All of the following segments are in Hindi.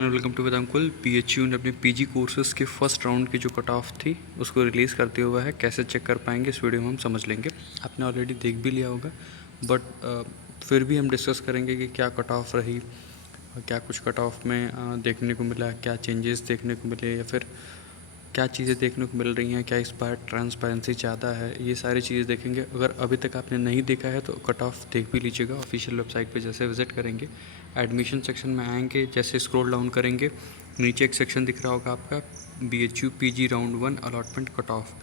Welcome to वेदांकुल। पीएचयू ने अपने पीजी कोर्सेज़ के फर्स्ट राउंड की जो कट ऑफ थी उसको रिलीज़ करते हुआ है। कैसे चेक कर पाएंगे इस वीडियो में हम समझ लेंगे। आपने ऑलरेडी देख भी लिया होगा, बट फिर भी हम डिस्कस करेंगे कि क्या कट ऑफ रही, क्या कुछ कट ऑफ में देखने को मिला, क्या चेंजेस देखने को मिले, या फिर क्या चीज़ें देखने को मिल रही हैं, क्या इस बार ट्रांसपेरेंसी ज़्यादा है, ये सारी चीज़ें देखेंगे। अगर अभी तक आपने नहीं देखा है तो कट ऑफ देख भी लीजिएगा। ऑफिशियल वेबसाइट पे जैसे विज़िट करेंगे, एडमिशन सेक्शन में आएंगे, जैसे स्क्रॉल डाउन करेंगे, नीचे एक सेक्शन दिख रहा होगा आपका BHU PG round 1 allotment cut off.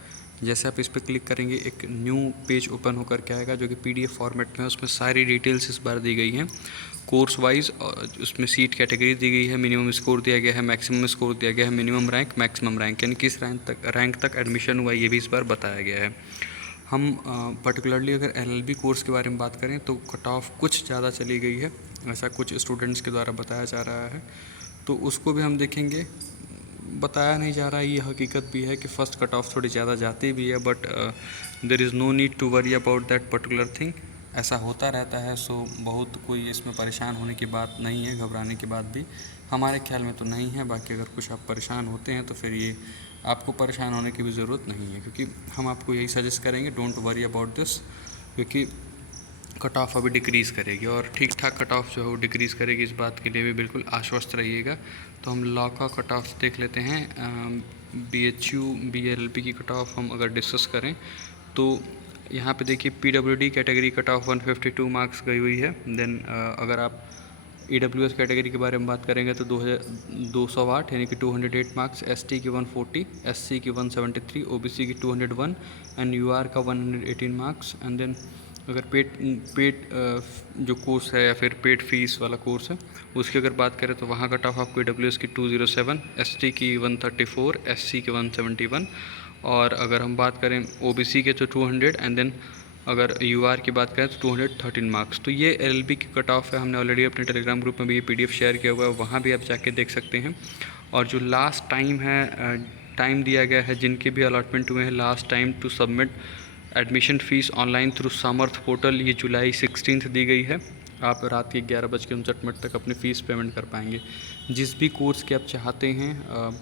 जैसे आप इस पर क्लिक करेंगे एक न्यू पेज ओपन होकर के आएगा जो कि PDF फॉर्मेट में है। उसमें सारी डिटेल्स इस बार दी गई हैं कोर्स वाइज। उसमें सीट कैटेगरी दी गई है, मिनिमम स्कोर दिया गया है, मैक्सिमम स्कोर दिया गया है, मिनिमम रैंक, मैक्सिमम रैंक, यानी किस रैंक तक एडमिशन हुआ ये भी इस बार बताया गया है। हम पर्टिकुलरली अगर LLB कोर्स के बारे में बात करें तो कट ऑफ कुछ ज़्यादा चली गई है, ऐसा कुछ स्टूडेंट्स के द्वारा बताया जा रहा है, तो उसको भी हम देखेंगे। बताया नहीं जा रहा है, ये हकीकत भी है कि फ़र्स्ट कट ऑफ थोड़ी ज़्यादा जाती भी है, but there is no need to worry about that particular thing. ऐसा होता रहता है, सो बहुत कोई इसमें परेशान होने की बात नहीं है, घबराने की बात भी हमारे ख्याल में तो नहीं है। बाकी अगर कुछ आप परेशान होते हैं तो फिर ये आपको परेशान होने की भी ज़रूरत नहीं है, क्योंकि हम आपको यही सजेस्ट करेंगे, डोंट वरी अबाउट दिस, क्योंकि कट ऑफ अभी डिक्रीज़ करेगी और ठीक ठाक कट ऑफ जो है वो डिक्रीज़ करेगी, इस बात के लिए भी बिल्कुल आश्वस्त रहिएगा। तो हम लॉ का कट ऑफ देख लेते हैं। BHU BLLB की कट ऑफ हम अगर डिस्कस करें तो यहाँ पे देखिए PWD category cut off 152 marks गई हुई है। देन अगर आप EWS कैटेगरी के बारे में बात करेंगे तो 208 यानी कि 208 मार्क्स, ST की 140, SC की 173, OBC की 201 एंड UR का 118 मार्क्स। एंड देन अगर पेड जो कोर्स है या फिर पेड फीस वाला कोर्स है उसकी अगर बात करें तो वहाँ कट ऑफ आपको EWS की 207, ST की 134, SC की 171, और अगर हम बात करें OBC के तो 200, एंड देन अगर UR की बात करें तो 213 मार्क्स। तो ये LLB की कट ऑफ है। हमने ऑलरेडी अपने टेलीग्राम ग्रुप में भी ये PDF शेयर किया हुआ है, वहाँ भी आप जाके देख सकते हैं। और जो लास्ट टाइम है, टाइम दिया गया है जिनके भी अलॉटमेंट हुए हैं, last time to submit admission fees online through Samarth portal, ये जुलाई 16 दी गई है। आप रात के 11:59 तक अपनी फ़ीस पेमेंट कर पाएंगे। जिस भी कोर्स के आप चाहते हैं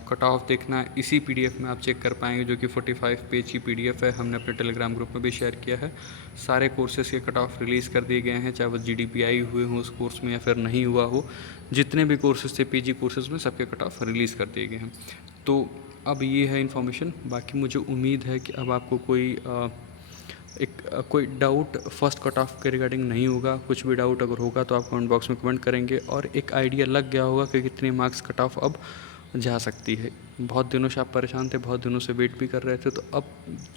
कट ऑफ देखना, इसी PDF में आप चेक कर पाएंगे, जो कि 45 पेज की PDF है। हमने अपने टेलीग्राम ग्रुप में भी शेयर किया है। सारे कोर्सेज़ के कट ऑफ रिलीज़ कर दिए गए हैं, चाहे वो GDPI हुए हों उस कोर्स में या फिर नहीं हुआ हो। जितने भी कोर्सेज़ थे PG कोर्सेज़ में, सबके कट ऑफ रिलीज़ कर दिए गए हैं। तो अब ये है इन्फॉर्मेशन। बाकी मुझे उम्मीद है कि अब आपको कोई डाउट फर्स्ट कट ऑफ के रिगार्डिंग नहीं होगा। कुछ भी डाउट अगर होगा तो आप कमेंट बॉक्स में कमेंट करेंगे, और एक आइडिया लग गया होगा कि कितने मार्क्स कट ऑफ अब जा सकती है। बहुत दिनों से आप परेशान थे, बहुत दिनों से वेट भी कर रहे थे, तो अब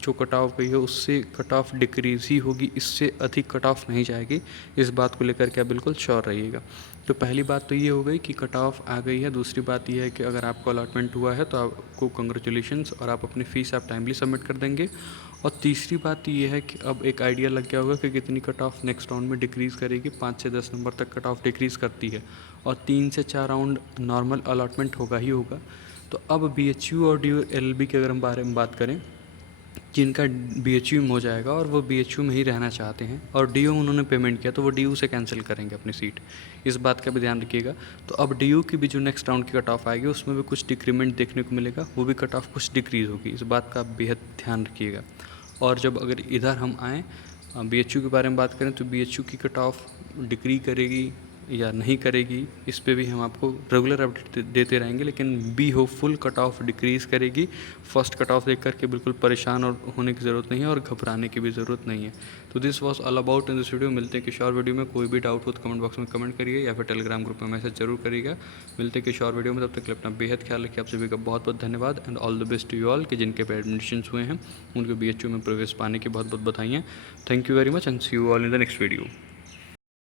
जो कट ऑफ गई है उससे कट ऑफ डिक्रीज़ ही होगी, इससे अधिक कट ऑफ नहीं जाएगी। इस बात को लेकर के आप बिल्कुल श्योर रहिएगा। तो पहली बात तो ये हो गई कि कट ऑफ आ गई है। दूसरी बात ये है कि अगर आपको अलॉटमेंट हुआ है तो आपको कंग्रेचुलेशंस, और आप अपनी फ़ीस आप टाइमली सबमिट कर देंगे। और तीसरी बात ये है कि अब एक आइडिया लग गया होगा कि कितनी कट ऑफ नेक्स्ट राउंड में डिक्रीज़ करेगी। 5 से 10 नंबर तक कट ऑफ डिक्रीज़ करती है, और 3 से 4 राउंड नॉर्मल अलॉटमेंट होगा ही होगा। तो अब BHU और LLB के अगर हम बारे में बात करें, जिनका BHU में हो जाएगा और वो BHU में ही रहना चाहते हैं और DU में उन्होंने पेमेंट किया, तो वो DU से कैंसिल करेंगे अपनी सीट। इस बात का भी ध्यान रखिएगा। तो अब DU की भी जो नेक्स्ट राउंड की कट ऑफ आएगी उसमें भी कुछ डिक्रीमेंट देखने को मिलेगा, वो भी कट ऑफ कुछ डिक्रीज़ होगी। इस बात का आप बेहद ध्यान रखिएगा। और जब अगर इधर हम आएँ BHU के बारे में बात करें तो BHU की कट ऑफ डिक्री करेगी या नहीं करेगी, इस पे भी हम आपको रेगुलर अपडेट देते रहेंगे। लेकिन be hopeful, cut off decrease करेगी। फर्स्ट कट ऑफ देख करके बिल्कुल परेशान और होने की ज़रूरत नहीं है, और घबराने की भी ज़रूरत नहीं है। तो this was all about in this video. मिलते हैं किसी और वीडियो में। कोई भी डाउट हो तो कमेंट बॉक्स में कमेंट करिए या फिर टेलीग्राम ग्रुप में मैसेज जरूर करिएगा। मिलते हैं किसी और वीडियो में, तब तक के लिए अपना बेहद ख्याल रखिए। आप सभी का बहुत बहुत धन्यवाद, and all the best to you all, कि जिनके पे एडमिशन हुए हैं उनको BHU में प्रवेश पाने की बहुत बहुत बधाइयाँ। Thank you very much, and see you all in the next video.